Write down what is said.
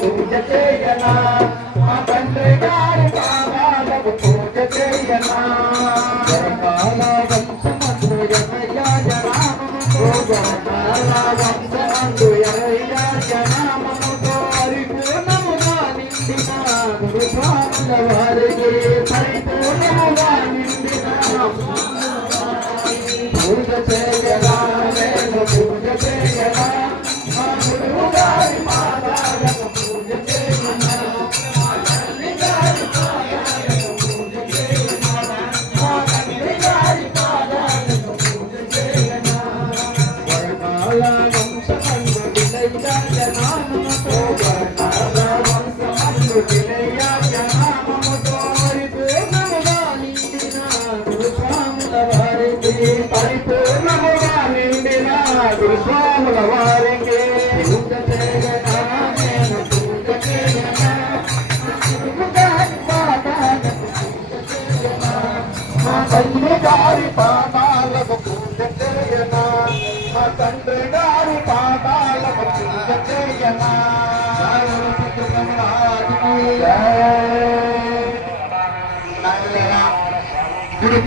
పూజ చేయనా మా తండ్రి గారి పాదాలకు పూజ చేయనా జరపాల వంశమందు ఎరయ్య జనామముతో జరపాల వంశమందు ఎరయ్య జనామముతో పరిపూర్ణముగా నిండిన గురుస్వాముల వారికి పరిపూర్ణముగా నిండిన పూజ చేయనా నేను పూజ చేయనా మా గురువు గారి పాదాలకు పూజ చేయనా మా తండ్రి గారి పాదాలకు పూజ చేయనా మా తండ్రి గారి పాదాలకు పూజ చేయనా వర్ణాల వంశమందు విలయ జనామముతో వర్ణాల వంశమందు విలయ జనామముతో పరిపూర్ణముగా నిండిన గురుస్వాముల వారికి పరిపూర్ణముగా నిండిన గురుస్వాముల వారికి పూజ చేయనా నేను పూజ చేయనా గురువు గారి పాదాలకు పూజ చేయనా మా తల్లి గారి పాదాలకు పూజ చేయనా మా తండ్రి గారి పాదాలకు పూజ చేయనా